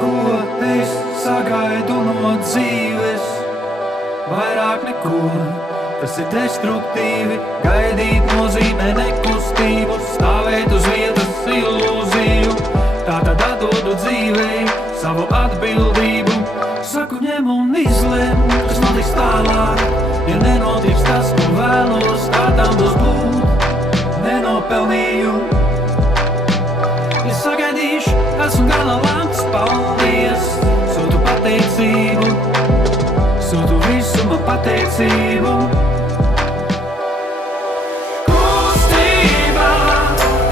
Ko es sagaidu no dzīves? Vairāk neko. Tas ir destruktīvi, gaidīt nozīmē nekustību, stāvēt uz vietas ilūziju. Tātad atdodu dzīvei savu atbildību. Saku ņem un izlem, kas notiks tālāk. Ja nenotiks tas, ko vēlos, tā tam būs būt. Nenopelnīju. Ja sagaidīšu, esmu gana lemts, paldies. Sūtu pateicību, sūtu visu man pateicību. Kustībā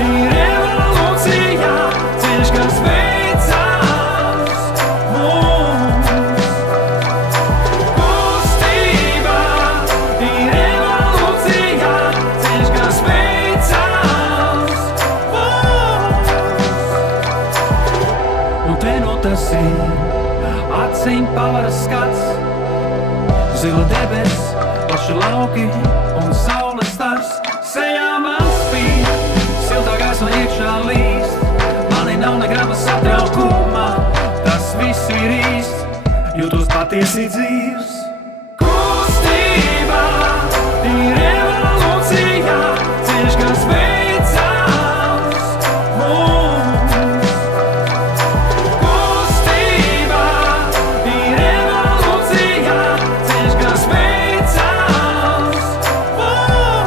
ir revolūcija, ceļš, kas veicās mums. Kustībā ir revolūcija, ceļš, kas veicās mums. Un te nu tas ir, acīm pavaras skats. Zila debes, plaši lauki un saules stars. Sejā man spīd, siltā gaisma iekšā līst. Mani nav ne grama satraukuma, tas viss ir īsts. Jūtos patiesi dzīvs. Kustībā ir revolūcija, ceļš, kas veicās mums. Kustībā ir revolūcija, ceļš, kas veicās mums.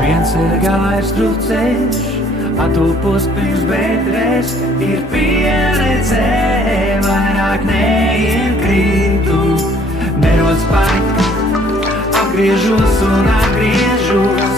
Viens ir gājis trūceļš, atopos pirms bedres, ir pieredze, vairāk neiekrītu. Nerodas panika, apgriežos un atgriežos.